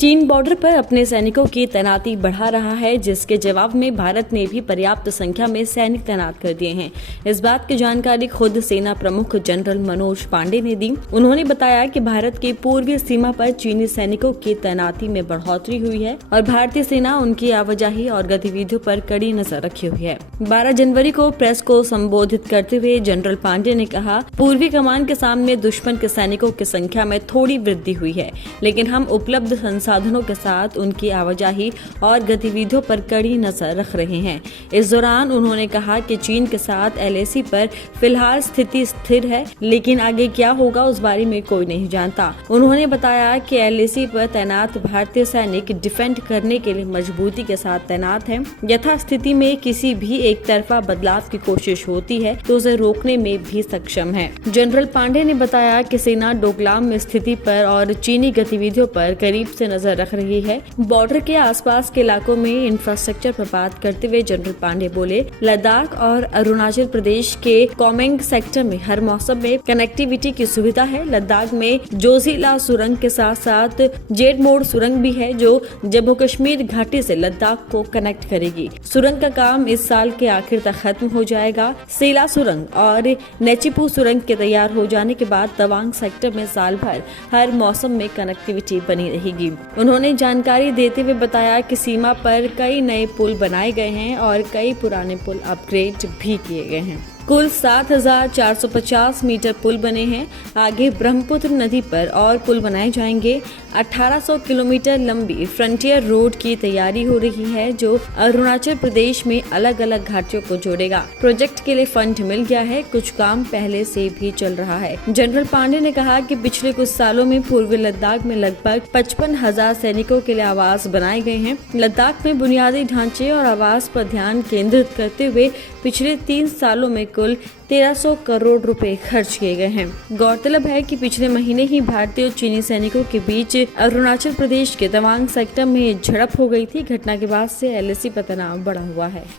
चीन बॉर्डर पर अपने सैनिकों की तैनाती बढ़ा रहा है, जिसके जवाब में भारत ने भी पर्याप्त संख्या में सैनिक तैनात कर दिए हैं। इस बात की जानकारी खुद सेना प्रमुख जनरल मनोज पांडे ने दी। उन्होंने बताया कि भारत की पूर्वी सीमा पर चीनी सैनिकों की तैनाती में बढ़ोतरी हुई है और भारतीय सेना उनकी आवाजाही और गतिविधियों पर कड़ी नजर रखी हुई है। 12 जनवरी को प्रेस को संबोधित करते हुए जनरल पांडे ने कहा, पूर्वी कमान के सामने दुश्मन के सैनिकों की संख्या में थोड़ी वृद्धि हुई है, लेकिन हम उपलब्ध संसाधनों के साथ उनकी आवाजाही और गतिविधियों पर कड़ी नजर रख रहे हैं। इस दौरान उन्होंने कहा कि चीन के साथ LAC पर फिलहाल स्थिति स्थिर है, लेकिन आगे क्या होगा उस बारे में कोई नहीं जानता। उन्होंने बताया कि LAC पर तैनात भारतीय सैनिक डिफेंड करने के लिए मजबूती के साथ तैनात हैं। यथास्थिति में किसी भी एक तरफा बदलाव की कोशिश होती है तो उसे रोकने में भी सक्षम है। जनरल पांडे ने बताया कि सेना डोकलाम में स्थिति पर और चीनी गतिविधियों पर करीब से नजर रख रही है। बॉर्डर के आसपास के इलाकों में इंफ्रास्ट्रक्चर पर बात करते हुए जनरल पांडे बोले, लद्दाख और अरुणाचल प्रदेश के कोमेंग सेक्टर में हर मौसम में कनेक्टिविटी की सुविधा है। लद्दाख में जोजिला सुरंग के साथ साथ जेड मोड़ सुरंग भी है, जो जम्मू कश्मीर घाटी से लद्दाख को कनेक्ट करेगी। सुरंग का काम इस साल के आखिर तक खत्म हो जाएगा। सेला सुरंग और नेचिपू सुरंग के तैयार हो जाने के बाद तवांग सेक्टर में साल भर हर मौसम में कनेक्टिविटी बनी रहेगी। उन्होंने जानकारी देते हुए बताया कि सीमा पर कई नए पुल बनाए गए हैं और कई पुराने पुल अपग्रेड भी किए गए हैं। कुल 7,450 मीटर पुल बने हैं। आगे ब्रह्मपुत्र नदी पर और पुल बनाए जाएंगे। 1800 किलोमीटर लंबी फ्रंटियर रोड की तैयारी हो रही है, जो अरुणाचल प्रदेश में अलग अलग घाटियों को जोड़ेगा। प्रोजेक्ट के लिए फंड मिल गया है, कुछ काम पहले से भी चल रहा है। जनरल पांडे ने कहा कि पिछले कुछ सालों में पूर्वी लद्दाख में लगभग 55,000 सैनिकों के लिए आवास बनाए गए हैं। लद्दाख में बुनियादी ढांचे और आवास पर ध्यान केंद्रित करते हुए पिछले 3 सालों में कुल 1300 करोड़ रुपए खर्च किए गए हैं। गौरतलब है कि पिछले महीने ही भारतीय और चीनी सैनिकों के बीच अरुणाचल प्रदेश के तवांग सेक्टर में झड़प हो गई थी। घटना के बाद से LAC पर तनाव बढ़ा हुआ है।